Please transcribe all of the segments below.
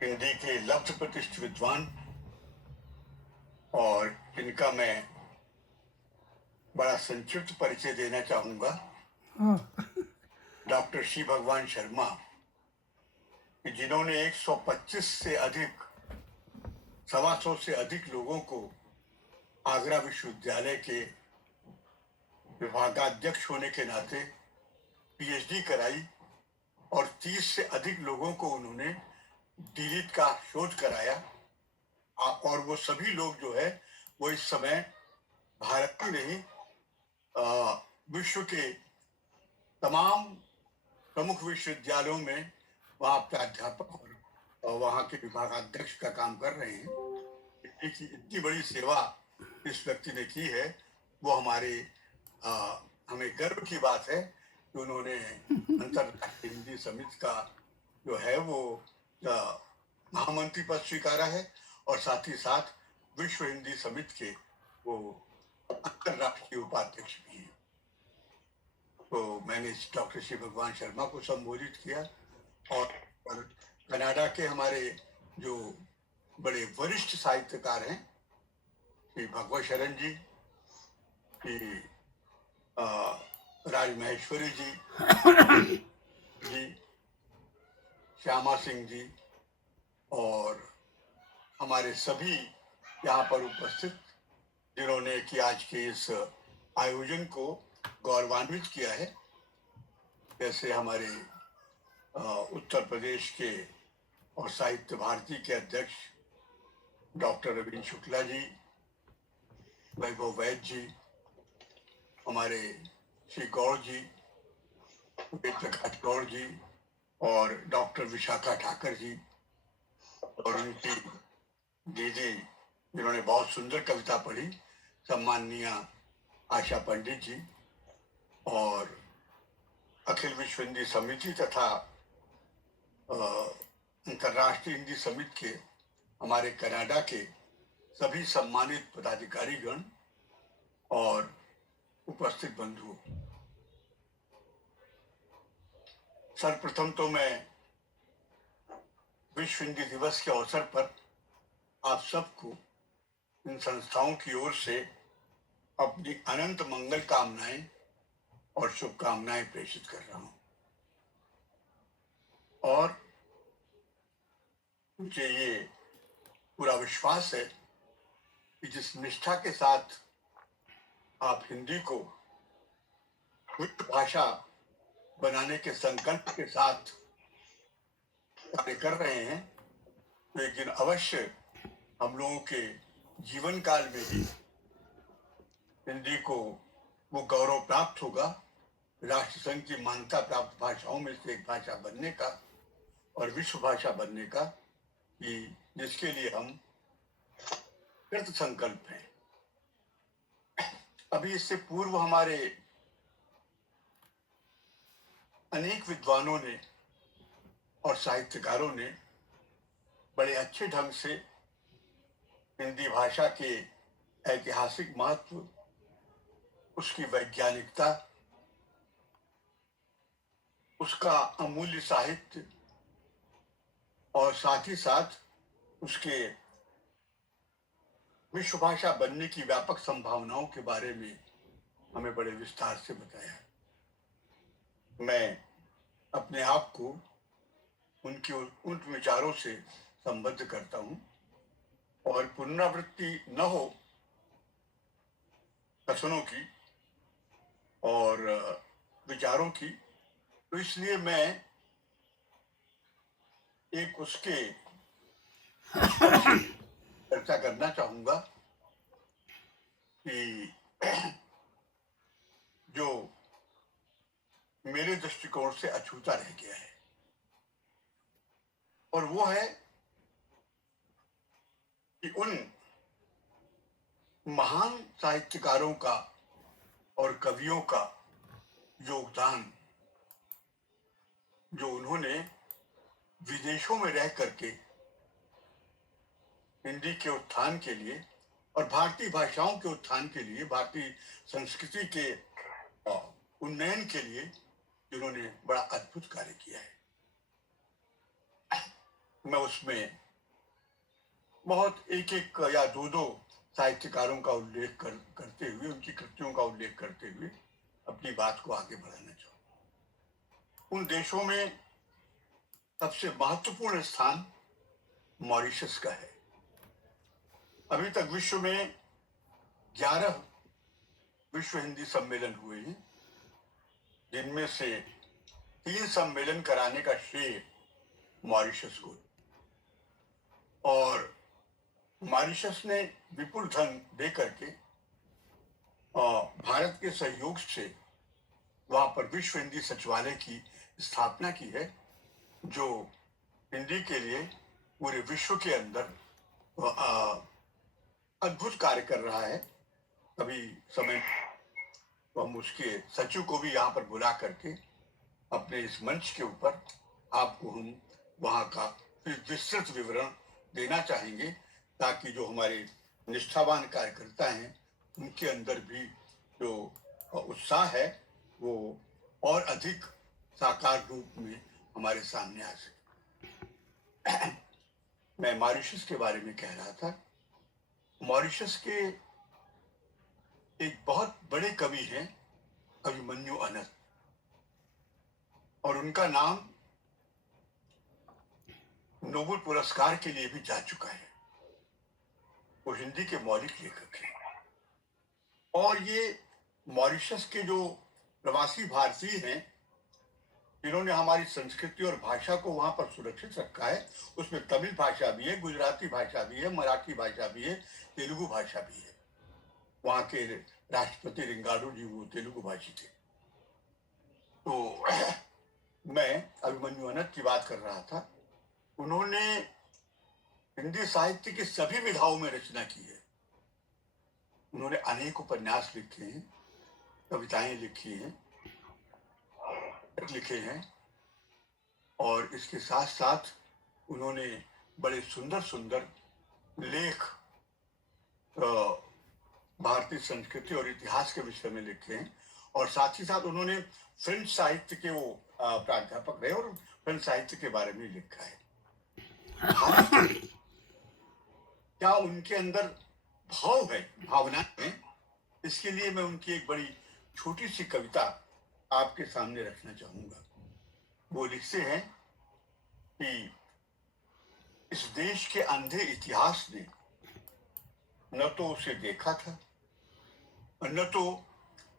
हिंदी के लब्ध प्रतिष्ठित विद्वान और इनका मैं बड़ा संक्षिप्त परिचय देना चाहूंगा। डॉक्टर श्री भगवान शर्मा, जिन्होंने 125 से अधिक 125 से अधिक लोगों को आगरा विश्वविद्यालय के विभागाध्यक्ष होने के नाते पीएचडी कराई और 30 से अधिक लोगों को उन्होंने डीलिट का शोध कराया। और वो सभी लोग जो है वो इस समय भारत ही नहीं विश्व के तमाम प्रमुख विश्वविद्यालयों में वहाँ प्राध्यापक और वहाँ के विभागाध्यक्ष का काम कर रहे हैं। इतनी बड़ी सेवा इस व्यक्ति ने की है, वो हमें गर्व की बात है कि उन्होंने अंतर्राष्ट्रीय हिंदी समिति का जो है वो महामंत्री पद स्वीकारा है और साथ ही साथ विश्व हिंदी समिति के वो अंतर्राष्ट्रीय उपाध्यक्ष भी हैं। तो मैंने डॉक्टर श्री भगवान शर्मा को संबोधित किया और कनाडा के हमारे जो बड़े वरिष्ठ साहित्यकार हैं, श्री भगवत शरण जी, श्री राज महेश्वरी जी, श्यामा सिंह जी और हमारे सभी यहाँ पर उपस्थित जिन्होंने कि आज के इस आयोजन को गौरवान्वित किया है, जैसे हमारे उत्तर प्रदेश के और साहित्य भारती के अध्यक्ष डॉक्टर रवीन्द्र शुक्ला जी, वैभव वैद्य जी, हमारे श्री गौड़ जी, वेद प्रकाश गौड़ जी और डॉक्टर विशाखा ठाकर जी और उनकी दीदी जिन्होंने बहुत सुंदर कविता पढ़ी, सम्माननीय आशा पंडित जी और अखिल विश्व हिंदी समिति तथा अंतर्राष्ट्रीय हिंदी समिति के हमारे कनाडा के सभी सम्मानित पदाधिकारीगण और उपस्थित बंधु। सर्वप्रथम तो मैं विश्व हिंदी दिवस के अवसर पर आप सबको इन संस्थाओं की ओर से अपनी अनंत मंगल कामनाएं और शुभकामनाएं प्रेषित कर रहा हूं और मुझे ये पूरा विश्वास है कि जिस निष्ठा के साथ आप हिंदी को विश्व भाषा बनाने के संकल्प के साथ कार्य कर रहे हैं, लेकिन अवश्य हम लोगों के जीवन काल में भी हिंदी को वो गौरव प्राप्त होगा राष्ट्र संघ की मान्यता प्राप्त भाषाओं में से एक भाषा बनने का और विश्व भाषा बनने का, कि जिसके लिए हम कृत संकल्प हैं। अभी इससे पूर्व हमारे अनेक विद्वानों ने और साहित्यकारों ने बड़े अच्छे ढंग से हिंदी भाषा के ऐतिहासिक महत्व, उसकी वैज्ञानिकता, उसका अमूल्य साहित्य और साथ ही साथ उसके विश्व भाषा बनने की व्यापक संभावनाओं के बारे में हमें बड़े विस्तार से बताया। मैं अपने आप को उन विचारों से संबद्ध करता हूं और पुनरावृत्ति न हो कथनों की और विचारों की, तो इसलिए मैं एक उसके चर्चा करना चाहूंगा कि जो मेरे दृष्टिकोण से अछूता रह गया है, और वो है कि उन महान साहित्यकारों का और कवियों का योगदान जो उन्होंने विदेशों में रह करके हिंदी के उत्थान के लिए और भारतीय भाषाओं के उत्थान के लिए, भारतीय संस्कृति के उन्नयन के लिए जिन्होंने बड़ा अद्भुत कार्य किया है। मैं उसमें बहुत एक एक या दो दो साहित्यकारों का उल्लेख करते हुए, उनकी कृतियों का उल्लेख करते हुए अपनी बात को आगे बढ़ाना चाहूँ। उन देशों में सबसे महत्वपूर्ण स्थान मॉरिशस का है। अभी तक विश्व में 11 विश्व हिंदी सम्मेलन हुए हैं, जिनमें से 3 सम्मेलन कराने का श्रेय मॉरिशस को, और मॉरिशस ने विपुल धन दे करके भारत के सहयोग से वहां पर विश्व हिंदी सचिवालय की स्थापना की है, जो हिंदी के लिए पूरे विश्व के अंदर अद्भुत कार्य कर रहा है। अभी समय तो हम उसके सचिव को भी यहाँ पर बुला करके अपने इस मंच के ऊपर आपको हम वहाँ का विस्तृत विवरण देना चाहेंगे, ताकि जो हमारे निष्ठावान कार्यकर्ता हैं उनके अंदर भी जो उत्साह है वो और अधिक साकार रूप में हमारे सामने आ सके। मैं मॉरिशस के बारे में कह रहा था। मॉरिशस के एक बहुत बड़े कवि हैं अभिमन्यु अनंत, और उनका नाम नोबेल पुरस्कार के लिए भी जा चुका है। वो हिंदी के मौलिक लेखक हैं, और ये मॉरिशस के जो प्रवासी भारतीय हैं जिन्होंने हमारी संस्कृति और भाषा को वहां पर सुरक्षित रखा है, उसमें तमिल भाषा भी है, गुजराती भाषा भी है, मराठी भाषा भी है, तेलुगु भाषा भी है। वहां के राष्ट्रपति रिंगाडू जी वो तेलुगु भाषी थे। तो मैं अभिमन्यु अनंत की बात कर रहा था। उन्होंने हिंदी साहित्य की सभी विधाओं में रचना की है। उन्होंने अनेक उपन्यास लिखे हैं, कविताएं लिखी हैं, लिखे हैं, और इसके साथ साथ उन्होंने बड़े सुंदर सुंदर लेख भारतीय संस्कृति और इतिहास के विषय में लिखे हैं, और साथ ही साथ उन्होंने फ्रेंच साहित्य के वो प्राध्यापक रहे और फ्रेंच साहित्य के बारे में लिखा है। क्या उनके अंदर भाव है, भावना है, इसके लिए मैं उनकी एक बड़ी छोटी सी कविता आपके सामने रखना चाहूंगा। वो लिखते हैं कि इस देश के अंधे इतिहास ने न तो उसे देखा था, न तो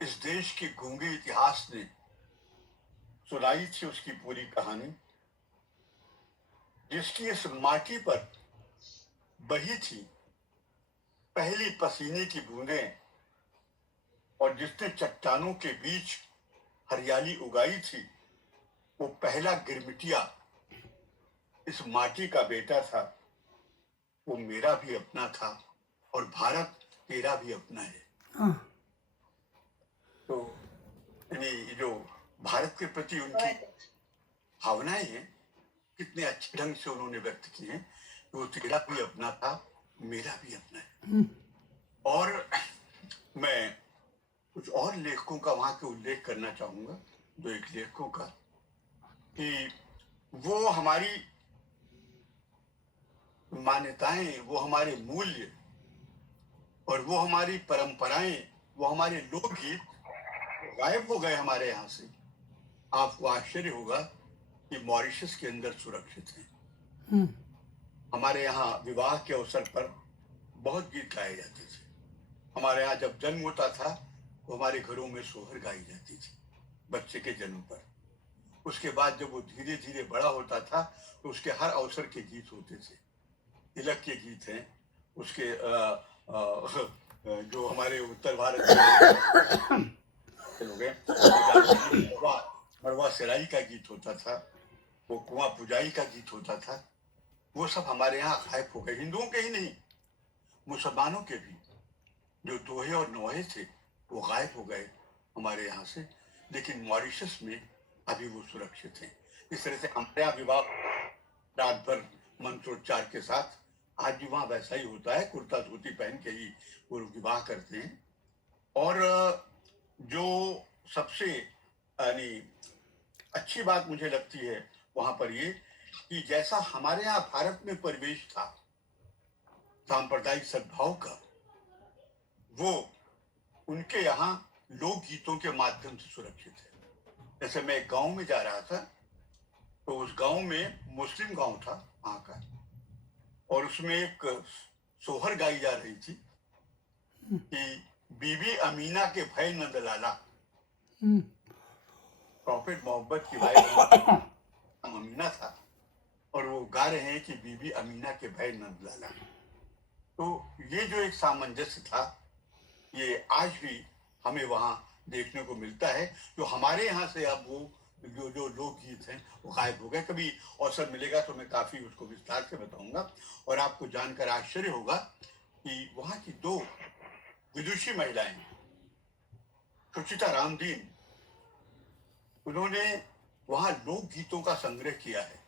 इस देश के गूंगे इतिहास ने सुनाई थी उसकी पूरी कहानी, जिसकी इस माटी पर बही थी पहली पसीने की बूंदें, और जिसने चट्टानों के बीच हरियाली उगाई थी, वो पहला गिरमिटिया इस माटी का बेटा था। वो मेरा भी अपना था और भारत तेरा भी अपना है। हाँ। तो यानी जो भारत के प्रति उनकी भावनाएं हैं, कितने अच्छे ढंग से उन्होंने व्यक्त की हैं। वो तेरा भी अपना था, मेरा भी अपना है। और मैं कुछ और लेखकों का वहां के उल्लेख करना चाहूंगा, दो एक लेखकों का, कि वो हमारी मान्यताएं, वो हमारे मूल्य और वो हमारी परंपराएं, वो हमारे लोकगीत गायब हो गए हमारे यहाँ से। आपको आश्चर्य होगा कि मॉरिशस के अंदर सुरक्षित हैं। हमारे यहाँ विवाह के अवसर पर बहुत गीत गाए जाते थे। हमारे यहाँ जब जन्म होता था तो हमारे घरों में सोहर गाई जाती थी बच्चे के जन्म पर। उसके बाद जब वो धीरे धीरे बड़ा होता था तो उसके हर अवसर के गीत होते थे। तिलक के गीत हैं, उसके जो हमारे उत्तर भारत के लोग हैं, मड़वा सिराई का गीत होता था, वो कुआं पुजाई का गीत होता था। वो सब हमारे यहाँ गायब हो गए। हिंदुओं के ही नहीं, मुसलमानों के भी जो दोहे और नोहे थे वो गायब हो गए हमारे यहाँ से। लेकिन मॉरिशस में अभी वो सुरक्षित हैं। इस तरह से हमारे यहाँ विवाह रात भर मंत्रोच्चार के साथ आज भी वहाँ वैसा ही होता है। कुर्ता धोती पहन के ही वो विवाह करते हैं। और जो सबसे यानी अच्छी बात मुझे लगती है वहां पर ये कि जैसा हमारे यहाँ भारत में परिवेश था सांप्रदायिक सद्भाव का, वो उनके यहाँ लोकगीतों के माध्यम से सुरक्षित है। जैसे मैं एक गांव में जा रहा था, तो उस गांव में मुस्लिम गांव था वहां का, और उसमें एक सोहर गाई जा रही थी कि बीबी अमीना के भय नंद लाला। प्रॉफिट मोहब्बत की वाइफ अमीना था, और वो गा रहे हैं कि बीबी अमीना के भय नंद लाला। तो ये जो एक सामंजस्य था, ये आज भी हमें वहां देखने को मिलता है। जो हमारे यहाँ से अब वो जो लोकगीत हैं वो गायब हो गए। कभी अवसर मिलेगा तो मैं काफी उसको विस्तार से बताऊंगा, और आपको जानकर आश्चर्य होगा कि वहां की दो विदुषी महिलाएं, सुचिता रामदीन, उन्होंने वहां लोकगीतों का संग्रह किया है,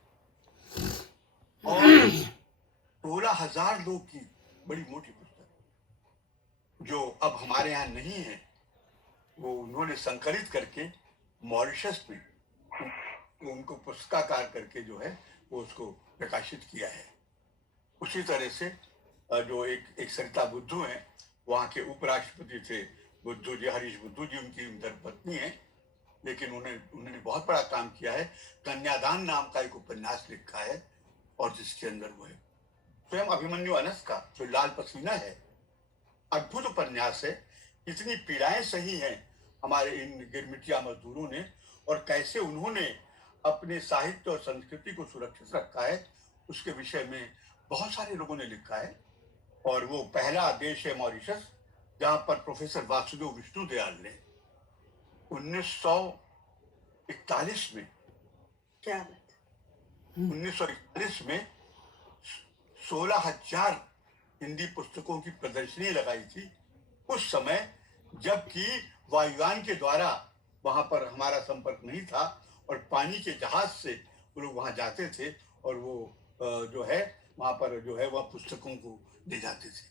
और 16,000 लोकगीत, बड़ी मोटी पुस्तक, जो अब हमारे यहाँ नहीं है, वो उन्होंने संकलित करके मॉरिशस में उनको पुस्तकाकार करके जो है वो उसको प्रकाशित किया है। उसी तरह से जो एक सरिता बुद्धू हैं, वहाँ के उपराष्ट्रपति थे बुद्धू जी, हरीश बुद्धू जी, उनकी धर्मपत्नी है, लेकिन उन्होंने बहुत बड़ा काम किया है। कन्यादान नाम का एक उपन्यास लिखा है, और जिसके अंदर वो है स्वयं अभिमन्यु अनस का जो लाल पसीना है, अद्भुत उपन्यास है। इतनी पीड़ाएं सही हैं हमारे इन गिरमिटिया मजदूरों ने, और कैसे उन्होंने अपने साहित्य और संस्कृति को सुरक्षित रखा है, उसके विषय में बहुत सारे लोगों ने लिखा है। और वो पहला देश है मॉरिशस, जहां पर प्रोफेसर वासुदेव विष्णुदयाल ने 1941 में, क्या बात, 1941 में 16,000 हिंदी पुस्तकों की प्रदर्शनी लगाई थी, उस समय जबकि वायुयान के द्वारा वहां पर हमारा संपर्क नहीं था, और पानी के जहाज से वो लोग वहां जाते थे, और वो जो है वहां पर जो है वह पुस्तकों को ले जाते थे।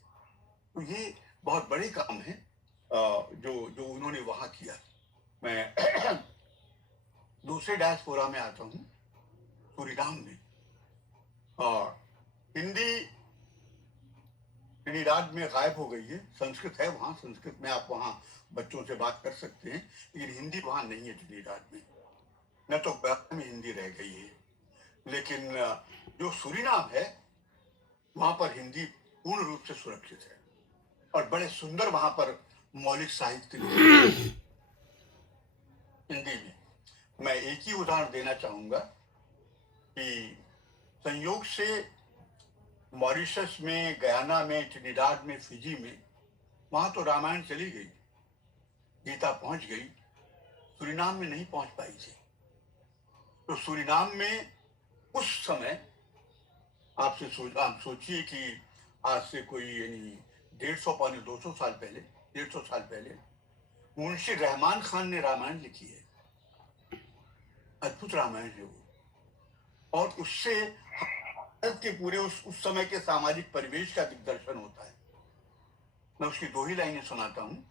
तो ये बहुत बड़े काम है जो उन्होंने वहां किया। मैं दूसरे डायस्पोरा में आता हूँ, सूरीनाम में, और हिंदी ट्रिनिडाद में गायब हो गई है। संस्कृत है वहाँ, संस्कृत में आप वहाँ बच्चों से बात कर सकते हैं, लेकिन हिंदी वहाँ नहीं है ट्रिनिडाद में, न तो भारत में हिंदी रह गई है। लेकिन जो सूरीनाम है वहाँ पर हिंदी पूर्ण रूप से सुरक्षित है, और बड़े सुंदर वहाँ पर मौलिक साहित्य हिंदी में। मैं एक ही उदाहरण देना चाहूंगा कि संयोग से मॉरिशस में, गयाना में, ट्रिनिडाद में, फिजी में, वहां तो रामायण चली गई, गीता पहुंच गई, सूरीनाम में नहीं पहुंच पाई थी। तो सूरीनाम में उस समय आप सोचिए कि आज से कोई यानी 150 पौने 200 साल पहले, 150 साल पहले मुंशी रहमान खान ने रामायण लिखी है। अद्भुत रामायण है वो, और उससे भारत के पूरे उस समय के सामाजिक परिवेश का दिग्दर्शन होता है। मैं उसकी 2 ही लाइनें सुनाता हूँ।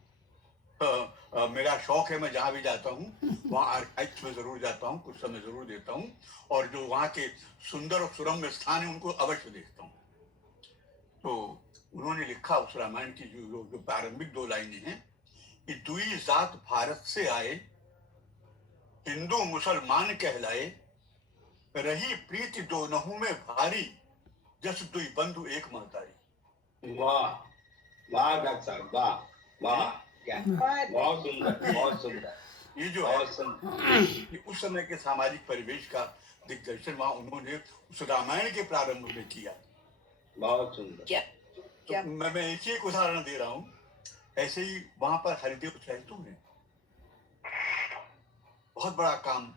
मेरा शौक है, मैं जहां भी जाता हूँ वहाँ आर्काइव्स में जरूर जाता हूँ, कुछ समय जरूर देता हूँ, और जो वहाँ के सुंदर और सुरम्य स्थान है उनको अवश्य देखता हूँ। तो उन्होंने लिखा उस रामायण की जो प्रारंभिक 2 लाइनें हैं कि दुई जात भारत से आए, हिंदू मुसलमान कहलाए, रही प्रीति दोनों में भारी, जस दुई बंधु एक महतारी। वाह वाह डॉक्टर साहब, वाह वाह, क्या बहुत सुंदर, बहुत सुंदर। ये जो है कि उस समय के सामाजिक परिवेश का दिग्दर्शन वहां उन्होंने उस रामायण के प्रारंभ में किया। बहुत सुंदर। क्या तो मैं एक ही उदाहरण दे रहा हूँ। ऐसे ही वहां पर हरिदेव चैतू ने बहुत बड़ा काम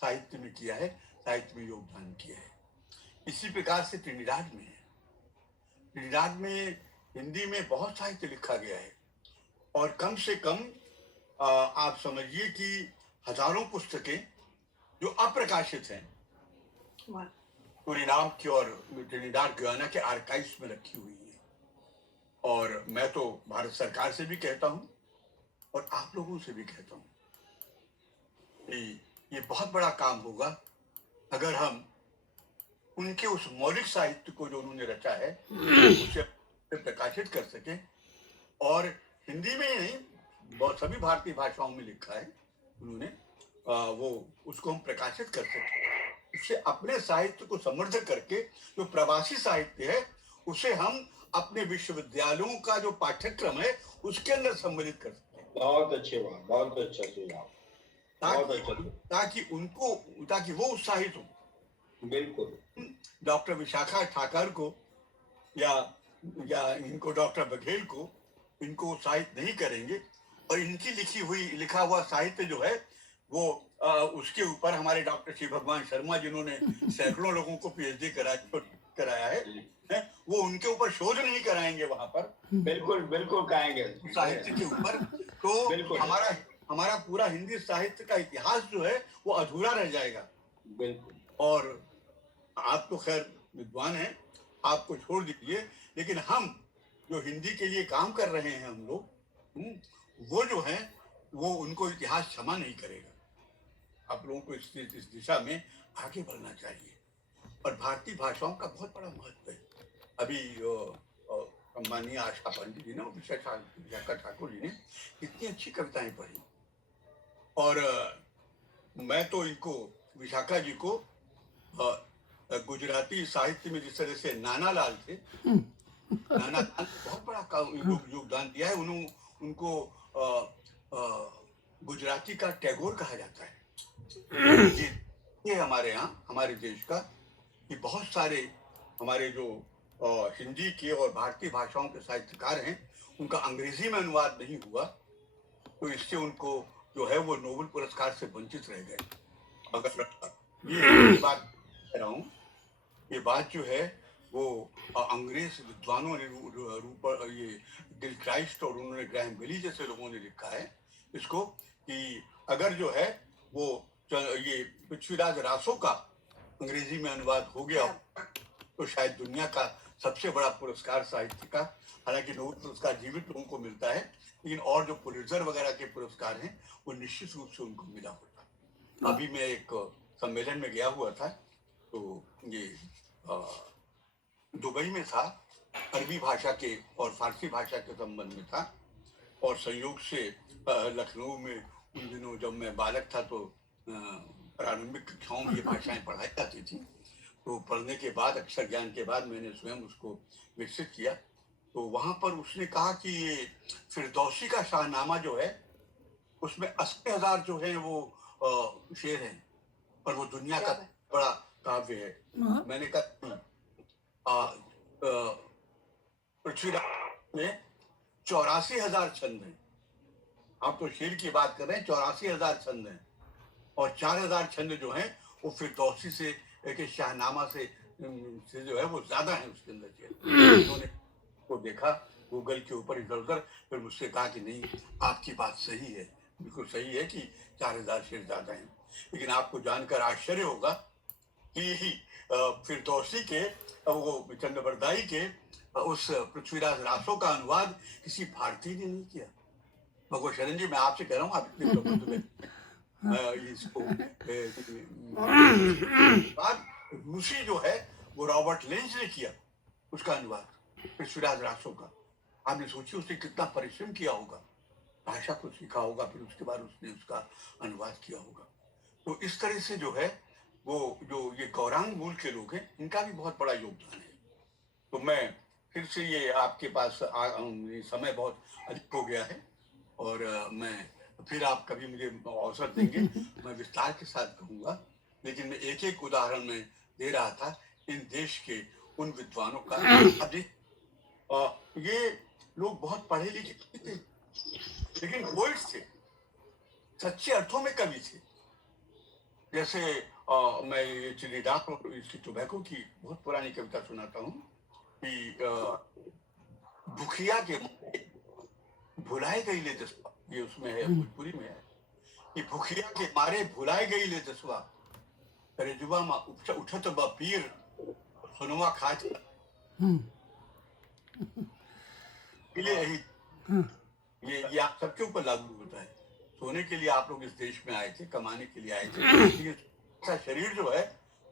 साहित्य में किया है, साहित्य में योगदान किया है। इसी प्रकार से ट्रिनिडाद में है। ट्रिनिडाद में हिंदी में बहुत साहित्य लिखा गया है, और कम से कम आप समझिए कि हजारों पुस्तकें जो अप्रकाशित हैं सूरीनाम की और ट्रिनिडाद गयाना के आर्काइव्स में रखी हुई है। और मैं तो भारत सरकार से भी कहता हूं और आप लोगों से भी कहता हूं कि ये बहुत बड़ा काम होगा अगर हम उनके उस मौलिक साहित्य को जो उन्होंने रचा है उसे प्रकाशित कर सके। और हिंदी में ही नहीं, बहुत सभी भारतीय भाषाओं में लिखा है उन्होंने, वो उसको हम प्रकाशित कर सके। उससे अपने साहित्य को समृद्ध करके जो प्रवासी साहित्य है उसे हम अपने विश्वविद्यालयों का जो पाठ्यक्रम है उसके अंदर सम्मिलित कर सकते हैं। बहुत अच्छे बात, बहुत अच्छा सुझाव, बहुत अच्छा। ताकि वो उत्साहित हो। बिल्कुल। डॉक्टर विशाखा ठाकर को या इनको डॉक्टर बघेल को इनको उत्साहित नहीं करेंगे, और इनकी लिखा हुआ साहित्य जो है वो उसके ऊपर हमारे डॉक्टर श्री भगवान शर्मा जिन्होंने सैकड़ों लोगों को पीएचडी कराया है, वो उनके ऊपर शोध नहीं कराएंगे वहां पर। बिल्कुल बिल्कुल कराएंगे साहित्य के ऊपर। तो हमारा पूरा हिंदी साहित्य का इतिहास जो है वो अधूरा रह जाएगा। बिल्कुल। और आप तो खैर विद्वान हैं, आपको छोड़ दीजिए, लेकिन हम जो हिंदी के लिए काम कर रहे हैं हम लोग, वो जो है वो उनको इतिहास क्षमा नहीं करेगा। आप लोगों को इस दिशा में आगे बढ़ना चाहिए। और भारतीय भाषाओं का बहुत बड़ा महत्व है। अभी माननीय आशा पंडित जी ने, विशाखा ठाकुर जी ने इतनी अच्छी कविताएं पढ़ी, और मैं तो इनको विशाखा जी को गुजराती साहित्य में जिस तरह से नाना लाल थे, नाना लाल बहुत बड़ा योगदान दिया है। उनको गुजराती का टैगोर कहा जाता है। ये हमारे यहाँ, हमारे देश का, कि बहुत सारे हमारे जो हिंदी के और भारतीय भाषाओं के साहित्यकार हैं उनका अंग्रेजी में अनुवाद नहीं हुआ, तो इससे उनको जो है वो नोबेल पुरस्कार से वंचित रह गए। अगर ये बात कह रहा हूँ, ये बात जो है वो अंग्रेज विद्वानों ने ये डिल क्राइस्ट और उन्होंने ग्राहम बेली जैसे लोगों ने लिखा है इसको, कि अगर जो है वो ये पृथ्वीराज रासो का अंग्रेजी में अनुवाद हो गया तो शायद दुनिया का सबसे बड़ा पुरस्कार साहित्य का, हालांकि नोबेल पुरस्कार जीवित लोगों को मिलता है, लेकिन और जो पुलित्जर वगैरह के पुरस्कार हैं वो निश्चित रूप से उनको मिला होता। अभी मैं एक सम्मेलन में गया हुआ था, तो ये दुबई में था, अरबी भाषा के और फारसी भाषा के संबंध में था, और संयोग से लखनऊ में उन दिनों जब मैं बालक था तो प्रारंभिक कक्षाओं में ये भाषाएं पढ़ाई जाती थी। तो पढ़ने के बाद, अक्षर ज्ञान के बाद मैंने स्वयं उसको विकसित किया। तो वहां पर उसने कहा कि ये फिरदौसी का शाहनामा जो है उसमें 80,000 जो है वो शेर हैं, और वो दुनिया का बड़ा काव्य है। मैंने कहा पृथ्वीराज में 84,000 छंद हैं। आप तो शेर की बात कर रहे हैं, 84,000 छंद हैं, और 4,000 छंद जो हैं वो फिरदौसी से एक शाहनामा से जो है वो ज्यादा है उसके अंदर शेर। उन्होंने को देखा गूगल के ऊपर इधर उधर, फिर मुझसे कहा कि नहीं, आपकी बात सही है, बिल्कुल सही है कि 4,000 शेर ज्यादा हैं। लेकिन आपको जानकर आश्चर्य होगा कि फिरदौसी के वो चंद्रबरदाई के उस पृथ्वीराज रासो का अनुवाद किसी भारतीय ने नहीं किया। भगवत शरण जी, मैं आपसे कह रहा हूँ, आप इतने प्रबुद्ध में इसको रूसी जो है वो रॉबर्ट लेंज ने किया उसका अनुवाद पृथ्वीराज रासो का। आपने सोची उसने कितना परिश्रम किया होगा, भाषा को सीखा होगा, फिर उसके बाद उसने उसका अनुवाद किया होगा। तो इस तरह से जो है वो जो ये गौरांग मूल के लोग हैं, इनका भी बहुत बड़ा योगदान है। तो मैं फिर से ये आपके पास समय बहुत अधिक हो गया है, और मैं फिर आप कभी मुझे अवसर देंगे, मैं विस्तार के साथ कहूँगा, लेकिन मैं एक एक उदाहरण में दे रहा था इन देश के उन विद्वानों का। ये लोग बहुत पढ़े लिखे थे, लेकिन पोइट्स थे, सच्चे अर्थों में कवि थे। जैसे मैं ये चिलीडाक और इसकी टोबैको की बहुत पुरानी कविता सुनाता हूँ कि भुखिया के भुलाए गई ले जसवा, ये उसमें है, भोजपुरी में है, कि भुखिया के मारे भुलाए गई ले जसवा, रेजुबा मा उठत बा पीर सुनवा खाच। ये आप सबके ऊपर लागू होता है। सोने के लिए आप लोग इस देश में आए थे, कमाने के लिए आए थे, लेकिन शरीर जो है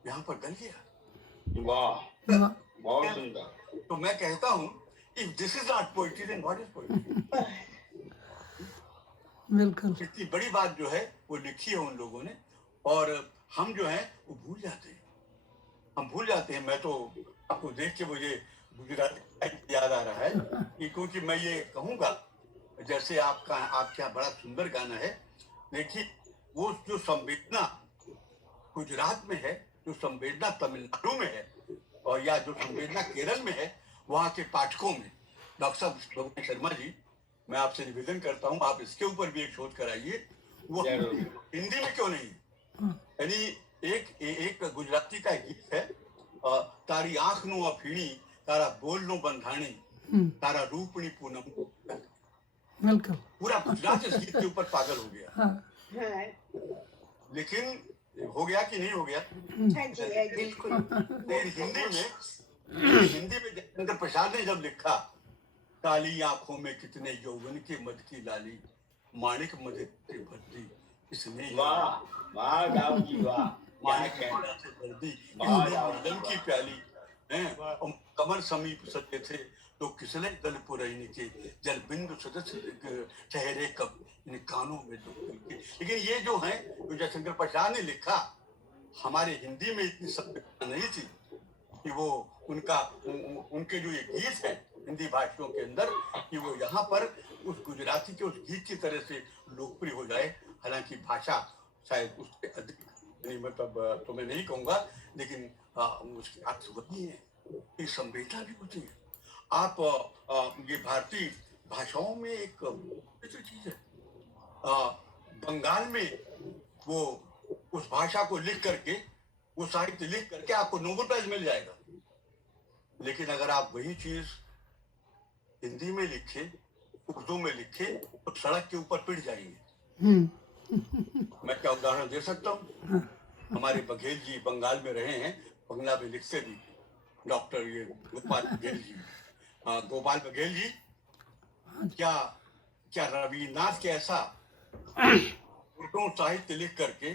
यहाँ पर गल गया। वाह वाह, बहुत सुंदर। तो मैं कहता हूँ if this is not poetry then what is poetry. बिल्कुल इतनी बड़ी बात जो है वो लिखी है उन लोगों ने, और हम जो है वो भूल जाते हैं, हम भूल जाते हैं। मैं तो आपको देख के मुझे गुजराती याद आ रहा है कि, क्योंकि मैं ये कहूँगा जैसे आपके यहाँ बड़ा सुंदर गाना है, देखिए वो जो संवेदना गुजरात में है, जो संवेदना तमिलनाडु में है, और या जो संवेदना केरल में है, वहाँ के पाठकों में। डॉक्टर साहब भगवान शर्मा जी, मैं आपसे निवेदन करता हूँ आप इसके ऊपर भी एक शोध कराइए, वो जरूर। हिंदी में क्यों नहीं। यानी एक गुजराती का गीत है, तारी आंख नु अफीणी तारा बोल नो बंधाणी तारा रूपणी पूनम। बिल्कुल पूरा गुजरात इस गीत के ऊपर पागल हो गया, हाँ, लेकिन हो गया कि नहीं हो गया। हाँ जी, बिल्कुल। हिंदी में जयशंकर प्रसाद ने जब लिखा, काली आंखों में कितने यौवन के मद की लाली, माणिक मद से भरती इसने वाह वाह राव जी वाह, क्या माणिक कहना। मद से भरती वाह, इसने वाह, मदन की प्याली हैं, और कमर समीप सत्य थे तो किसले दल पुरैनी के जल बिंदु सदस्य ठहरे कब इन कानों में दुख के। लेकिन ये जो है जो जयशंकर प्रसाद ने लिखा, हमारे हिंदी में इतनी सभ्यता नहीं थी कि वो उनके जो ये गीत है हिंदी भाषियों के अंदर, कि वो यहाँ पर उस गुजराती के उस गीत की तरह से लोकप्रिय हो जाए। हालांकि भाषा शायद उसके अधिक नहीं, मतलब तो मैं नहीं कहूँगा, लेकिन उसके अर्थ वही है, ये संवेदना भी होती है। आप ये भारतीय भाषाओं में एक ऐसी चीज है, बंगाल में वो उस भाषा को लिख करके, वो साहित्य लिख करके आपको नोबेल प्राइज मिल जाएगा, लेकिन अगर आप वही चीज हिंदी में लिखे, उर्दू में लिखे, तो सड़क के ऊपर पिट जाएंगे। मैं क्या उदाहरण दे सकता हूँ, हमारे बघेल जी बंगाल में रहे हैं, बंगला में लिखते भी, डॉक्टर ये गोपाल बघेल जी, गोपाल बघेल जी, क्या रविन्द्रनाथ के ऐसा उर्दू साहित्य लिख करके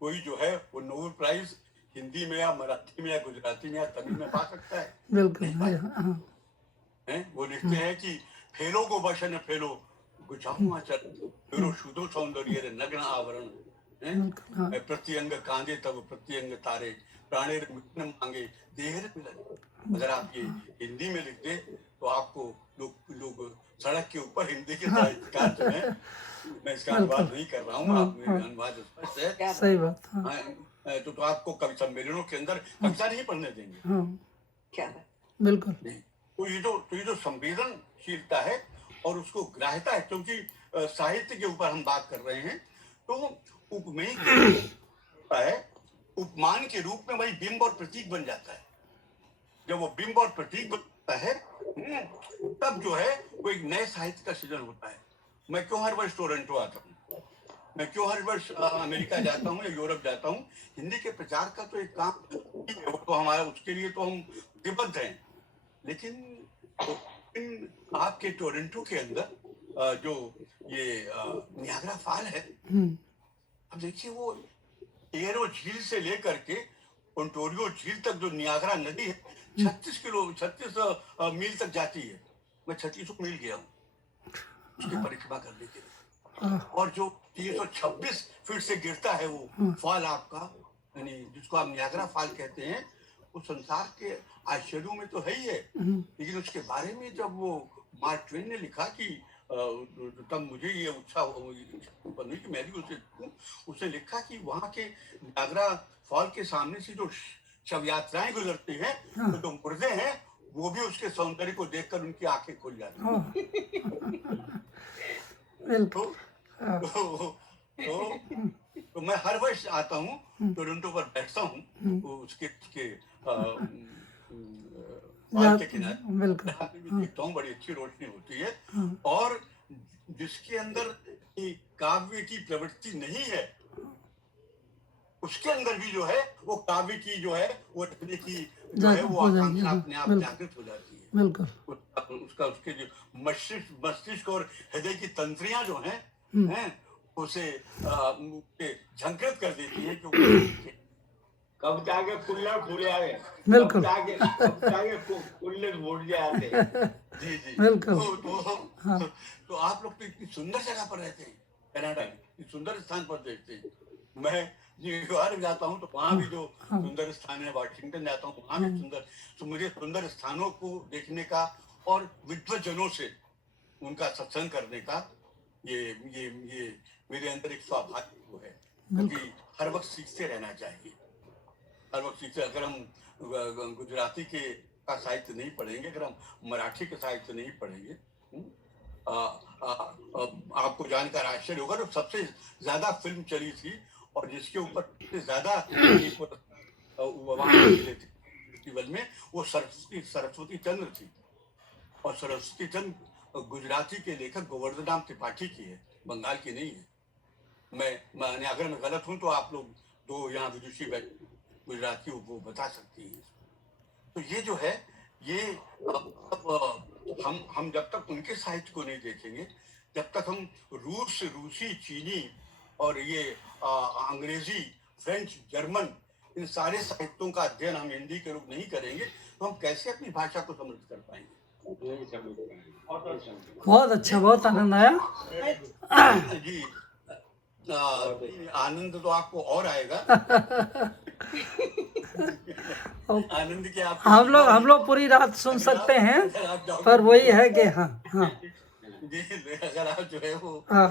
कोई जो है वो नोबेल प्राइज हिंदी में या मराठी में या गुजराती में या तमिल में पा सकता है? बिल्कुल वो लिखते हैं कि फेलो को वशन फेलो गुजाऊं चल फेरो शुद्धो सौंदर्य रे नग्न आवरण हैं, प्रत्यंग कांदे तब प्रत्यंग तारे प्राणेर मिटन मांगे देहर मिलन। अगर आप ये हिंदी में लिखते तो आपको लोग सड़क के ऊपर हिंदी के साहित्यकार जो है, मैं इसका अनुवाद नहीं कर रहा हूँ, आपने अनुवाद स्पष्ट है, सही बात। तो आपको कवि सम्मेलनों के अंदर कविता नहीं पढ़ने देंगे। क्या बिल्कुल। तो ये जो संवेदनशीलता है और उसको ग्राह्यता है, क्योंकि साहित्य के ऊपर हम बात कर रहे हैं, तो उपमेय के रूप है, उपमान के रूप में वही बिंब और प्रतीक बन जाता है। जब वो बिंब और प्रतीक बनता है, तब जो है वो एक नए साहित्य का सृजन होता है। मैं क्यों हर वर्ष टोरंटो आता हूँ, मैं क्यों हर वर्ष अमेरिका जाता हूँ या यूरोप जाता हूँ, हिंदी के प्रचार का तो एक काम तो हमारा, उसके लिए तो हम प्रतिबद्ध हैं। लेकिन आपके टोरंटो के अंदर जो ये नियाग्रा फॉल है, अब देखिए वो एरो झील से लेकर के ओंटारियो झील तक जो नियाग्रा नदी है 36 मील तक जाती है। मैं 36 मील गया हूँ उसकी परिक्रमा करने के लिए, और जो 326 फीट से गिरता है वो फॉल आपका, यानी जिसको आप नियाग्रा फॉल कहते हैं, वो संसार के आश्चर्यों में तो है ही है। लेकिन उसके बारे में जब वो मार्क ट्वेन ने लिखा कि तब मुझे ये उत्साह हुई कि मैं भी उसे लिखूं। उसने लिखा कि वहाँ के नियाग्रा फॉल के सामने से जो शव यात्राएं गुजरती हैं, तो जो मुर्दे हैं वो भी उसके सौंदर्य को देखकर उनकी आंखें खुल जाती हैं। तो मैं हर वर्ष आता हूँ टोरंटो पर बैठता हूँ, उसके के किनारे देखता हूँ, बड़ी अच्छी रोशनी होती है, और जिसके अंदर काव्य की प्रवृत्ति नहीं है, उसके अंदर भी जो है वो काव्य की जो है वो रखने की जो है वो आकांक्षा अपने आप जागृत हो जाती है। बिल्कुल। उसका उसके जो मस्तिष्क और हृदय की तंत्रियां जो हैं उसे झंकृत कर देती है, क्योंकि कविता के कुल्लड़ फूले आवे, बिल्कुल। कविता के कुल्लड़ फूट जाते। जी जी बिल्कुल। हाँ। तो आप लोग तो इतनी सुंदर जगह पर रहते हैं, कनाडा में इतनी सुंदर स्थान पर देखते हैं। मैं न्यूयॉर्क जाता हूँ तो वहाँ भी जो हाँ। सुंदर स्थान है, वाशिंगटन जाता हूँ वहाँ भी सुंदर, तो मुझे सुंदर स्थानों को देखने का और विद्वजनों से उनका सत्संग करने का ये मेरे अंदर एक स्वाभाविक वो है, क्योंकि हर वक्त सीखते रहना चाहिए। हर वक्त सीखते, अगर हम गुजराती के का साहित्य नहीं पढ़ेंगे, अगर हम मराठी के साहित्य नहीं पढ़ेंगे, आपको जानकर आश्चर्य होगा, तो सबसे ज्यादा फिल्म चली थी और जिसके ऊपर सबसे ज्यादा वहाँ मिले थे फेस्टिवल में, वो सरस्वती चंद्र थी। और सरस्वती चंद्र गुजराती के लेखक गोवर्धनराम त्रिपाठी की है, बंगाल की नहीं है। मैं अगर मैं गलत हूं तो आप लोग दो यहाँ विदुषी गुजराती वो बता सकती है। तो ये जो है ये हम जब तक उनके साहित्य को नहीं देखेंगे, जब तक हम रूसी, चीनी और ये अंग्रेजी, फ्रेंच, जर्मन, इन सारे साहित्यों का अध्ययन हम हिंदी के लोग नहीं करेंगे, तो हम कैसे अपनी भाषा को समृद्ध कर पाएंगे? बहुत अच्छा, बहुत आनंद आया जी। आनंद तो आपको और आएगा। आनंद के आप हम लोग पूरी रात सुन सकते हैं, पर वही है कि हाँ हाँ जी, अगर आप जो है वो हाँ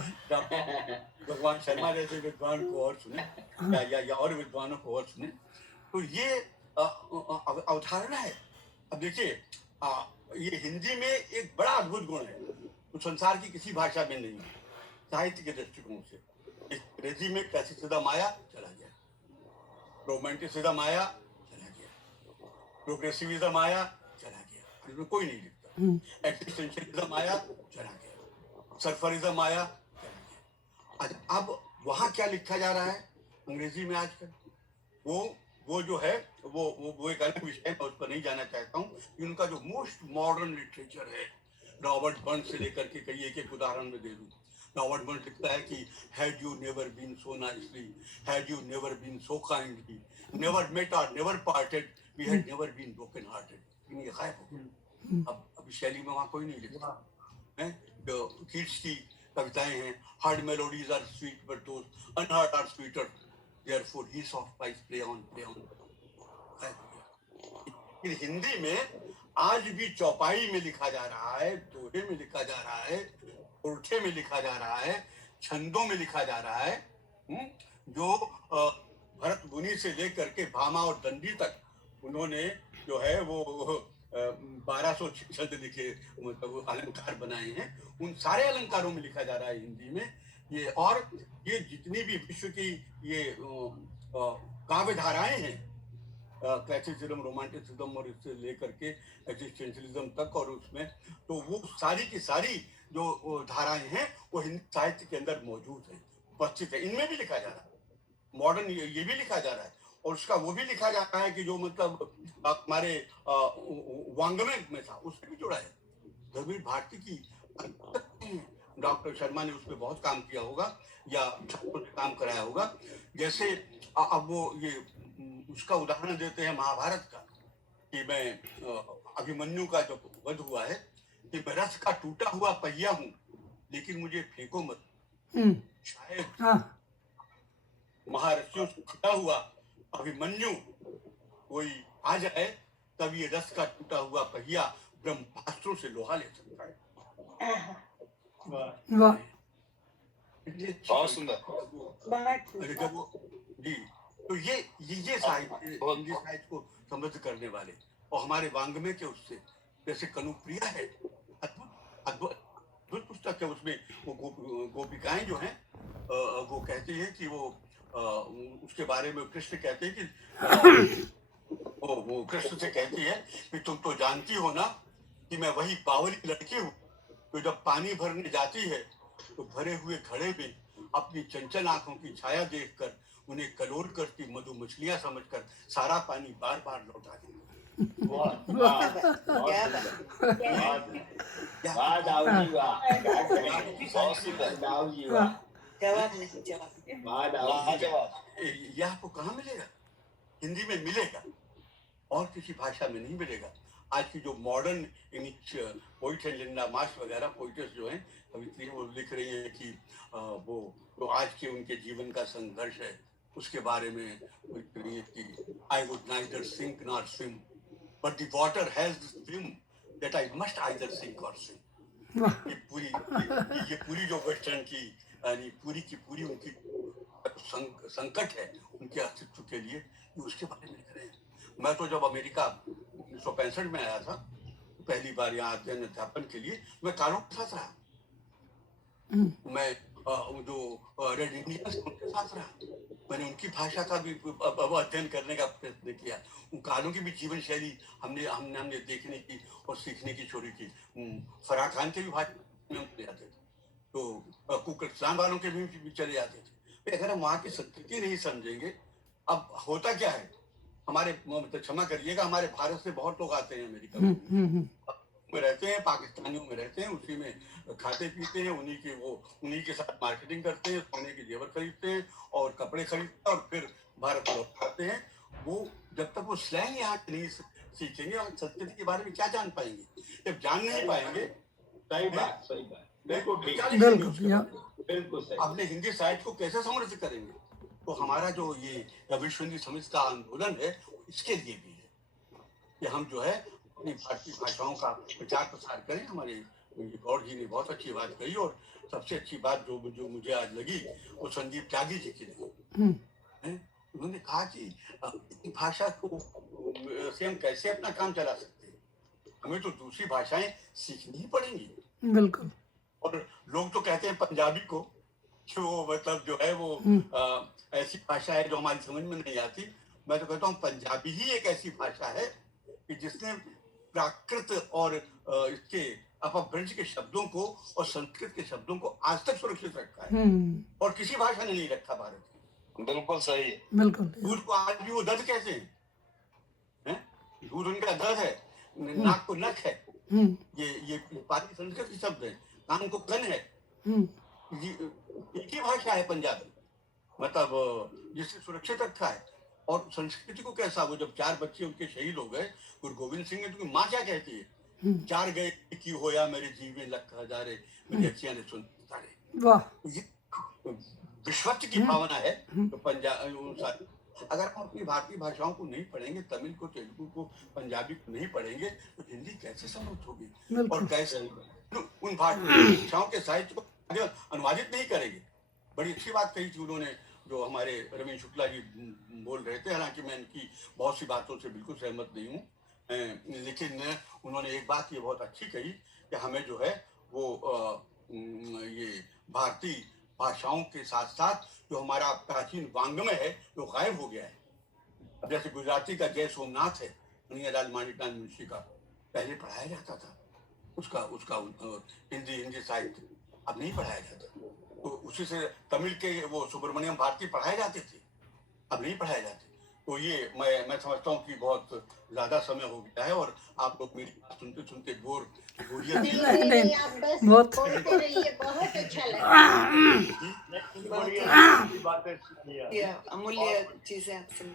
भगवान शर्मा जैसे विद्वान को और सुने या और विद्वानों को और सुने, तो ये अवधारणा है। अब देखिए, ये हिंदी में एक बड़ा अद्भुत गुण है, तो संसार की किसी भाषा में नहीं है साहित्य के दृष्टिकोण से। अंग्रेजी में क्लासिसिज्म आया, चला गया, रोमांटिसिज्म आया, चला गया, प्रोग्रेसिविज्म आया, चला गया, इसमें कोई नहीं लिखता। एक्जिस्टेंशियलिज्म आया, चला गया, सरफरिज्म आया, चला गया। अब वहां क्या लिखा जा रहा है अंग्रेजी में आजकल, वो जो है वो एक अलग विषय है, मैं उस पर नहीं जाना चाहता हूँ। उनका जो मोस्ट मॉडर्न लिटरेचर है, रॉबर्ट बर्न्स से लेकर के कई एक उदाहरण में दे दूं। रॉबर्ट बर्न्स लिखता है कि had you never been so nicely, had you never been so kindly, never met or never parted, we had never been broken hearted. ये गायब हो गया। अब इस शैली में वहां कोई नहीं लिखता है। जो कीट्स की कविताएं हैं, heard melodies are sweet but those unheard are sweeter, therefore he soft pipes play on. Hindi में आज भी चौपाई में लिखा जा रहा है, दोहे में लिखा जा रहा है, उर्ठे में लिखा जा रहा है, छंदों में लिखा जा रहा है, जो भरत मुनि से लेकर के भामा और दंडी तक उन्होंने जो है वो 1200 छंद लिखे, मतलब अलंकार बनाए हैं, उन सारे अलंकारों में लिखा जा रहा है हिंदी में ये। और ये जितनी भी विश्व की ये काव्य धाराएं हैं, क्लासिसिज्म, रोमांटिसिज्म और इससे लेकर के एक्जिस्टेंशियलिज्म तक, और उसमें तो वो सारी की सारी जो धाराएं हैं वो हिंदी साहित्य के अंदर मौजूद है, उपस्थित है। इनमें भी लिखा जा रहा है, मॉडर्न ये भी लिखा जा रहा है, और उसका वो भी लिखा जाता है कि जो मतलब हमारे वांग्मय में था उसमें भी जुड़ा है। रघुवीर भारती की डॉक्टर शर्मा ने उस पर बहुत काम किया होगा या छात्रों से काम कराया होगा। जैसे अब वो ये उसका उदाहरण देते हैं महाभारत का, कि मैं अभिमन्यु का जो वध हुआ है कि मैं रथ का टूटा हुआ पहिया हूं, लेकिन मुझे फेंको मत, शायद महारथियों से छुटा हुआ अभिमन्यु कोई आ जाए, तब ये रथ का टूटा हुआ पहिया ब्रह्मास्त्रों से लोहा ले सकता है। बहुत सुंदर। जब वो जी, तो ये साहित्य, हिंदी साहित्य को समृद्ध करने वाले, और हमारे वांग्मय के उससे, जैसे कनुप्रिया है, अद्भुत पुस्तक है। उसमें वो गोपिकाएं जो हैं वो कहती हैं कि वो उसके बारे में कृष्ण कहते हैं कि वो कृष्ण से कहती है कि तुम तो जानती हो ना कि मैं वही बावली लड़की हूँ, तो जब पानी भरने जाती है तो भरे हुए घड़े में अपनी चंचल आंखों की छाया देखकर उन्हें कलोल करती मधु मछलियां समझकर सारा पानी बार बार लौटा देती। ये आपको कहाँ मिलेगा? हिंदी में मिलेगा और किसी भाषा में नहीं मिलेगा। आज की जो मॉडर्न इंग्लिश पोइट है, लिंडा मार्श वगैरह पोइट्स जो हैं, अभी वो लिख रही हैं कि वो जो आज के उनके जीवन का संघर्ष है उसके बारे में वो लिख रही है कि I would neither sink nor swim but the water has swim that I must either sink or swim. ये पूरी जो वेस्टर्न की यानी पूरी की पूरी उनकी संकट है उनके अस्तित्व के लिए, ये उसके बारे में लिख रहे हैं। मैं तो जब अमेरिका 1965 में आया था पहली बार यहाँ अध्ययन अध्यापन के लिए, मैं कारों के साथ रहा, मैं जो रेड इंडियंस उनके साथ रहा, मैंने उनकी भाषा का भी अध्ययन करने का प्रयत्न किया, उन कारों की भी जीवन शैली हमने देखने की और सीखने की शुरू की। फराह खान के भी भाषा में चले जाते थे, तो कुकरस्तान वालों के भी चले जाते थे। अगर हम वहाँ की संस्कृति नहीं समझेंगे, अब होता क्या है, हमारे क्षमा करिएगा, हमारे भारत से बहुत लोग आते हैं अमेरिका में रहते हैं, पाकिस्तानियों में रहते हैं, उसी में खाते पीते हैं, उन्हीं के साथ मार्केटिंग करते हैं, सोने के जेवर खरीदते हैं और कपड़े खरीदते हैं और फिर भारत लौट आते हैं। वो जब तक वो स्लैंग यहाँ नहीं सीखेंगे और संस्कृति के बारे में क्या जान पाएंगे? जब जान नहीं पाएंगे, सही बात बिल्कुल सही, अपने हिंदी साहित्य को कैसे समृद्ध करेंगे? तो हमारा जो ये विश्व हिंदी समिति का आंदोलन है इसके लिए भी है कि हम जो है अपनी भारतीय भाषाओं का प्रचार प्रसार करें। हमारे गौड़ जी ने बहुत अच्छी बात कही और सबसे अच्छी बात जो मुझे आज लगी वो संदीप त्यागी जी की लगी। उन्होंने कहा कि भाषा को से हम कैसे अपना काम चला सकते हैं, हमें तो दूसरी भाषाएं सीखनी ही पड़ेंगी। बिल्कुल। और लोग तो कहते हैं पंजाबी को कि वो मतलब जो है वो ऐसी भाषा है जो हमारी समझ में नहीं आती। मैं तो कहता हूँ पंजाबी ही एक ऐसी भाषा है कि जिसने प्राकृत और इसके अपभ्रंश के शब्दों को और संस्कृत के शब्दों को आज तक सुरक्षित रखा है और किसी भाषा ने नहीं रखा भारत की। बिल्कुल सही है, बिल्कुल। दूध को आज भी वो दर्द कहते हैं, दूध उनका दर्द है, नाक को नख है, ये पाली संस्कृत के शब्द है, कान को कन है, एक ही भाषा है पंजाबी, मतलब जिससे सुरक्षित रखा है। और संस्कृति को कैसा, वो जब 4 बच्चे उनके शहीद हो गए, गुरु गोविंद सिंह ने तो माँ क्या कहती है, 4 गए की होया मेरे जीव में लख हजारे, मेरी अखियां ने सुन तारे। वाह, ये विश्वत्व की भावना है। तो पंजाब अगर हम अपनी भारतीय भाषाओं को नहीं पढ़ेंगे, तमिल को, तेलुगु को, पंजाबी को नहीं पढ़ेंगे तो हिंदी कैसे समृद्ध होगी और कैसे उन भारतीय भाषाओं के साहित्य को अनुवादित नहीं करेंगे। बड़ी अच्छी बात कही थी उन्होंने, जो हमारे रमेश शुक्ला जी बोल रहे थे, हालांकि मैं इनकी बहुत सी बातों से बिल्कुल सहमत नहीं हूँ, लेकिन उन्होंने एक बात ये बहुत अच्छी कही कि हमें जो है वो ये भारतीय भाषाओं के साथ साथ जो हमारा प्राचीन वांग्मय है वो गायब हो गया है। अब जैसे गुजराती का जय सोमनाथ है, कन्हैयालाल माणिकलाल मुंशी का, पहले पढ़ाया जाता था, उसका हिंदी साहित्य अब नहीं पढ़ाया जाता। तो उसी से तमिल के वो सुब्रमण्यम भारती पढ़ाए जाते थे, अब नहीं पढ़ाए जाते। तो ये मैं समझता हूँ कि बहुत ज्यादा समय हो गया है और आप लोग मेरी बात सुनते सुनते बोरियत नहीं, आप बस बहुत बोलते रहिए, बहुत अच्छा लगा। अमूल्य चीजें आप सुन।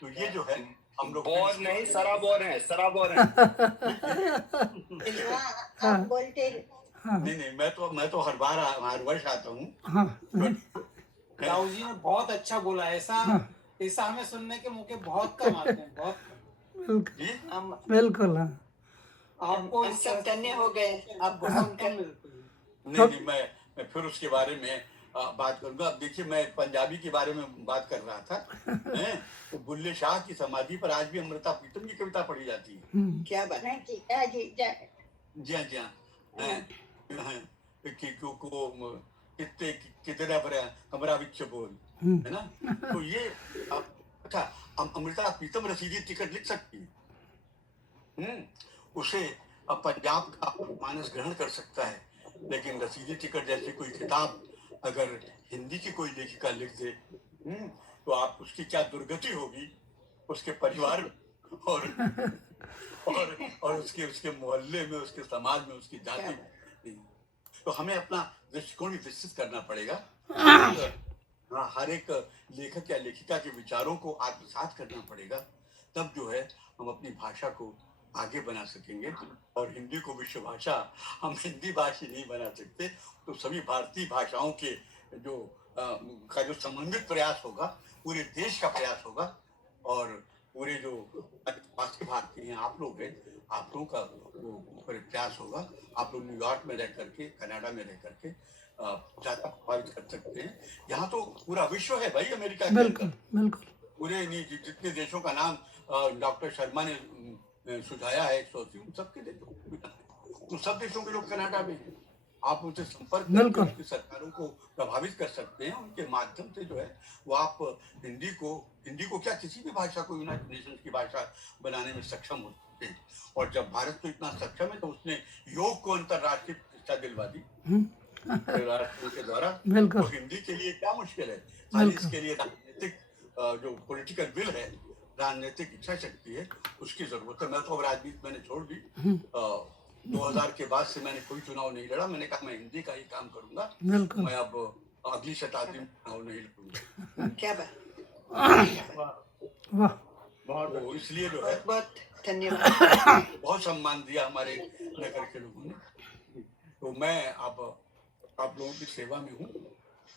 तो ये जो है हम लोग बोर नहीं, सराबोर है, सराबोर है। आप बोलते नहीं, मैं तो हर वर्ष आता हूँ। राव जी ने बहुत अच्छा बोला, ऐसा हमें सुनने के मौके बहुत कम आते हैं, बहुत कम। बिल्कुल। आपको हम सब धन्य हो गए आपको सुनकर। नहीं, मैं फिर उसके बारे में बात करूंगा। अब देखिए, मैं पंजाबी के बारे में बात कर रहा था तो बुल्ले शाह की समाधि पर आज भी अमृता प्रीतम की कविता पढ़ी जाती है। क्या बात है जी। जी हाँ, कितने कमरा बिच बोल, है ना। तो ये अच्छा, अमृता प्रीतम रसीदी टिकट लिख सकती है, उसे अब पंजाब का मानस ग्रहण कर सकता है, लेकिन रसीदी टिकट जैसी कोई किताब अगर हिंदी की कोई लेखिका लिख दे तो आप उसकी क्या दुर्गति होगी उसके परिवार और उसके मोहल्ले में, उसके समाज में, उसकी जाति में। तो हमें अपना दृष्टिकोण भी विस्तृत करना पड़ेगा। हाँ, हर एक लेखक या लेखिका के विचारों को आत्मसात करना पड़ेगा, तब जो है हम अपनी भाषा को आगे बना सकेंगे। और हिंदी को विश्व भाषा हम हिंदी भाषी नहीं बना सकते, तो सभी भारतीय भाषाओं के जो का जो समन्वित प्रयास होगा, पूरे देश का प्रयास होगा, और पूरे जो भारतीय हैं, आप लोग हैं, आप लोगों का वो प्रयास होगा। आप लोग न्यूयॉर्क में रह करके, कनाडा में रह करके ज्यादा प्रभावित कर सकते हैं। यहाँ तो पूरा विश्व है भाई, अमेरिका के बिल्कुल अंदर बिल्कुल पूरे जितने देशों का नाम डॉक्टर शर्मा ने सुझाया है, 180 उन सबके देशों, तो सब देशों के लोग कनाडा में हैं। आप उनसे संपर्क करके उनकी सरकारों को प्रभावित कर सकते हैं। उनके माध्यम से जो है वो आप हिंदी को क्या, किसी भी भाषा को यूनाइटेड नेशंस की भाषा बनाने में सक्षम हो सकते हैं। और जब भारत तो इतना सक्षम है, तो उसने योग को अंतर्राष्ट्रीय प्रतिष्ठा दिलवा दी राष्ट्र के द्वारा। तो हिंदी के लिए क्या मुश्किल है? खाली इसके लिए राजनीतिक जो पॉलिटिकल विल है, राजनीतिक इच्छा शक्ति है, उसकी जरूरत है। मैं तो अब राजनीति मैंने छोड़ दी। 2000 के बाद से मैंने कोई चुनाव नहीं लड़ा। मैंने कहा मैं हिंदी का ही काम करूंगा, मैं अब अगली शताब्दी में चुनाव नहीं लड़ूंगा। क्या बात, तो इसलिए जो है बहुत धन्यवाद। बहुत सम्मान दिया हमारे नगर के लोगों ने। तो मैं अब आप लोगों की सेवा में हूँ।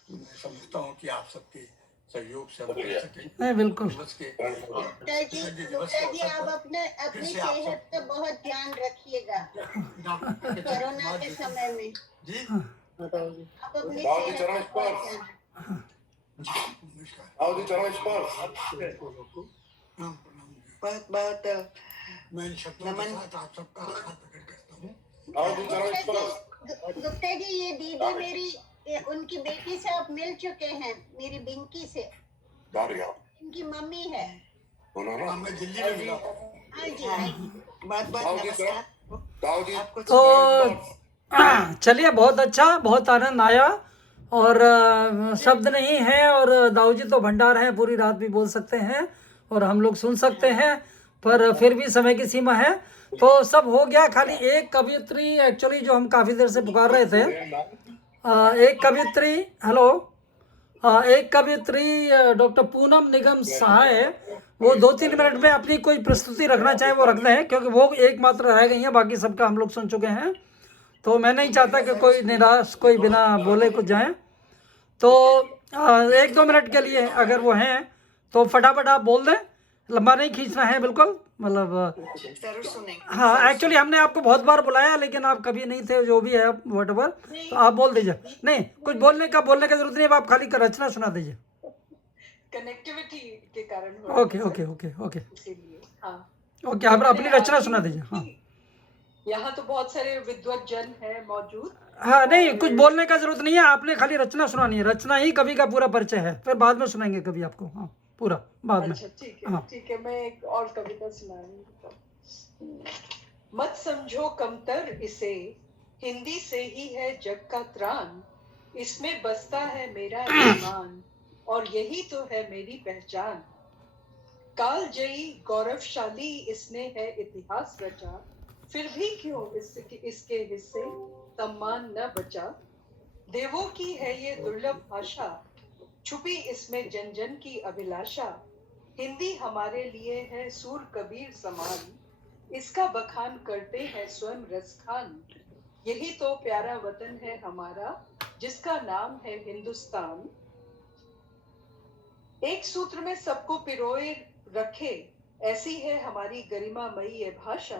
मैं समझता हूँ कि आप सबके सहयोग से हम कर सकें। बिल्कुल। गुप्ता जी आप अपनी सेहत का बहुत ध्यान रखिएगा कोरोना के समय में जी। आप अपनी सेहत का बहुत बहुत मैं इन शब्दों के साथ आप सबका आभार प्रकट करता हूँ। गुप्ता जी, ये दीदी मेरी, उनकी बेटी से आप मिल चुके हैं, मेरी बिंकी से, इनकी मम्मी है। मैं दिल्ली में मिला। हाँ जी, बहुत बहुत नमस्कार आपको। तो चलिए, बहुत अच्छा, बहुत आनंद आया, और शब्द नहीं है। और दाऊ जी तो भंडार हैं, पूरी रात भी बोल सकते हैं और हम लोग सुन सकते हैं, पर फिर भी समय की सीमा है। तो सब हो गया, खाली एक कवियत्री एक्चुअली जो हम काफ़ी देर से पुकार रहे थे, एक कवियत्री, हेलो, एक कवियत्री डॉक्टर पूनम निगम सहाय, वो 2-3 मिनट में अपनी कोई प्रस्तुति रखना चाहे वो रख दें, क्योंकि वो एकमात्र रह गई हैं, बाकी सबका हम लोग सुन चुके हैं। तो मैं नहीं चाहता कि कोई निराश, कोई बिना बोले कुछ जाए। तो 1-2 मिनट के लिए अगर वो हैं तो फटाफट आप बोल दें, लंबा नहीं खींचना है बिल्कुल, मतलब जरूर सुनेंगे। हाँ, एक्चुअली हमने आपको बहुत बार बुलाया, लेकिन आप कभी नहीं थे, जो भी है व्हाटएवर, तो आप बोल दीजिए। नहीं, कुछ बोलने का जरूरत नहीं है, आप खाली रचना सुना दीजिए। कनेक्टिविटी के कारण ओके ओके ओके ओके इसीलिए हाँ ओके, आप अपनी रचना सुना दीजिए। हाँ, यहाँ तो बहुत सारे विद्वत जन हैं मौजूद। हाँ, नहीं, कुछ बोलने का जरूरत नहीं है, आपने खाली रचना सुनानी है। रचना ही कवि का पूरा परिचय है, फिर बाद में सुनाएंगे कभी आपको। हाँ, पूरा बाद में। अच्छा, ठीक है, हाँ। ठीक है, मैं एक और कविता सुना रही हूँ। मत समझो कमतर इसे, हिंदी से ही है जग का त्राण, इसमें बसता है मेरा ईमान, और यही तो है मेरी पहचान। काल जयी गौरवशाली इसने है इतिहास रचा, फिर भी क्यों इसके हिस्से सम्मान न बचा। देवों की है ये दुर्लभ भाषा, छुपी इसमें जन जन की अभिलाषा। हिंदी हमारे लिए है सूर कबीर समान, इसका बखान करते हैं स्वयं रसखान। यही तो प्यारा वतन है हमारा, जिसका नाम है हिंदुस्तान। एक सूत्र में सबको पिरोए रखे, ऐसी है हमारी गरिमामयी ये भाषा।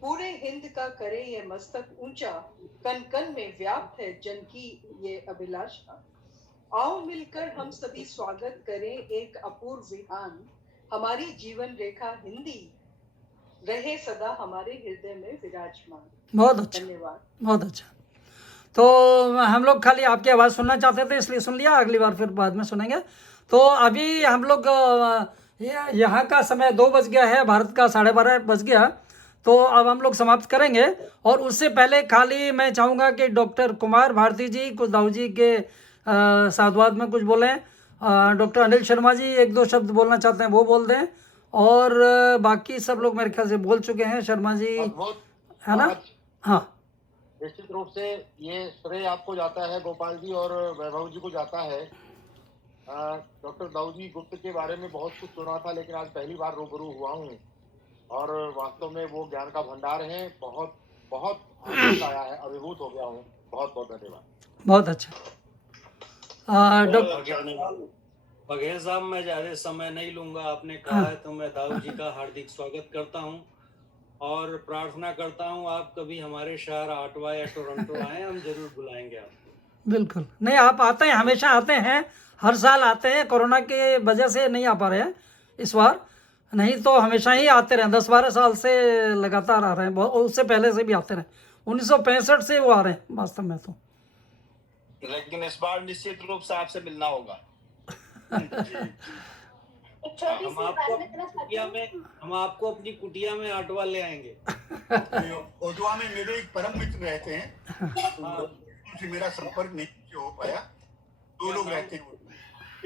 पूरे हिंद का करे ये मस्तक ऊंचा, कन कन में व्याप्त है जन की ये अभिलाषा। आओ मिलकर हम सभी स्वागत करें एक अपूर्व विहान, हमारी जीवन रेखा हिंदी रहे सदा हमारे हृदय में विराजमान। बहुत अच्छा, धन्यवाद। बहुत अच्छा। तो हम लोग खाली आपकी आवाज़ सुनना चाहते थे, इसलिए सुन लिया, अगली बार फिर बाद में सुनेंगे। तो अभी हम लोग यहाँ का समय 2 बज गया है, भारत का 12:30 बज गया, तो अब हम लोग समाप्त करेंगे। और उससे पहले खाली मैं चाहूँगा कि डॉक्टर कुमार भारती जी कुछ दाऊ जी के साधुवाद में कुछ बोलें। डॉक्टर अनिल शर्मा जी 1-2 शब्द बोलना चाहते हैं, वो बोल दें। और बाकी सब लोग मेरे ख्याल से बोल चुके हैं, शर्मा जी, है ना? हाँ, निश्चित रूप से ये श्रेय आपको जाता है, गोपाल जी और वैभव जी को जाता है। डॉक्टर दाऊजी गुप्त के बारे में बहुत कुछ सुना था, लेकिन आज पहली बार रूबरू हुआ हूँ और वास्तव में वो ज्ञान का भंडार है। बहुत बहुत आनंद आया है, अभिभूत हो गया हूँ। बहुत बहुत धन्यवाद। बहुत अच्छा। डॉक्टर बघेल साहब, मैं ज्यादा समय नहीं लूंगा, आपने कहा है तो मैं दाऊ जी का हार्दिक स्वागत करता हूं और प्रार्थना करता हूं आप कभी हमारे शहर ऑटवा या टोरंटो आए, हम जरूर बुलाएंगे आपको। बिल्कुल, नहीं आप आते हैं, हमेशा आते हैं, हर साल आते हैं। कोरोना के वजह से नहीं आ पा रहे हैं इस बार, नहीं तो हमेशा ही आते रहे, 10-12 साल से लगातार आ रहे हैं, बहुत उससे पहले से भी आते रहे, 1965 से वो आ रहे हैं वास्तव में तो। लेकिन इस बार निश्चित रूप से आपसे मिलना होगा। हम आपको अपनी कुटिया में ऑटवा ले आएंगे। ओटवा में मेरे एक परम मित्र रहते हैं, उनसे मेरा संपर्क नहीं हो पाया। 2 लोग रहते हैं,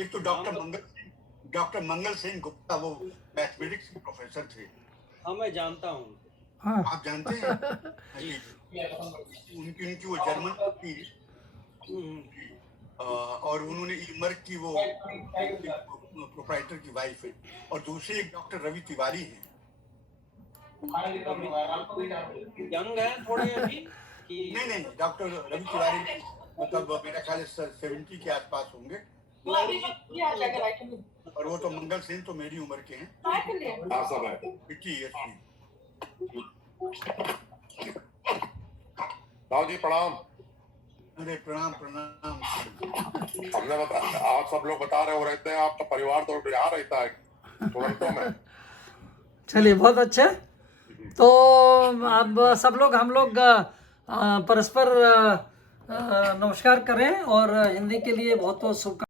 एक तो डॉक्टर मंगल सिंह गुप्ता, वो मैथमेटिक्स के प्रोफेसर थे। हाँ, मैं जानता हूँ। हाँ, आप जानते हैं? उनकी वो जर्मन थी और उन्होंने इमर्क की वो प्रोप्राइटर की वाइफ है, और दूसरे एक डॉक्टर रवि तिवारी हैं। यंग है थोड़े अभी नहीं, डॉक्टर रवि तिवारी मतलब मेरा ख्याल है 70 के आसपास होंगे, और वो तो मंगल सिंह तो मेरी उम्र के हैं, 50 ईयर्स की। दाऊ जी प्रणाम। अरे प्रणाम प्रणाम। हमने आप सब लोग बता रहे हो रहते हैं, आपका परिवार तो यहाँ रहता है टोरंटो में। चलिए बहुत अच्छे। तो अब सब लोग हम लोग परस्पर नमस्कार करें और हिंदी के लिए बहुत बहुत शुभकामनाएं।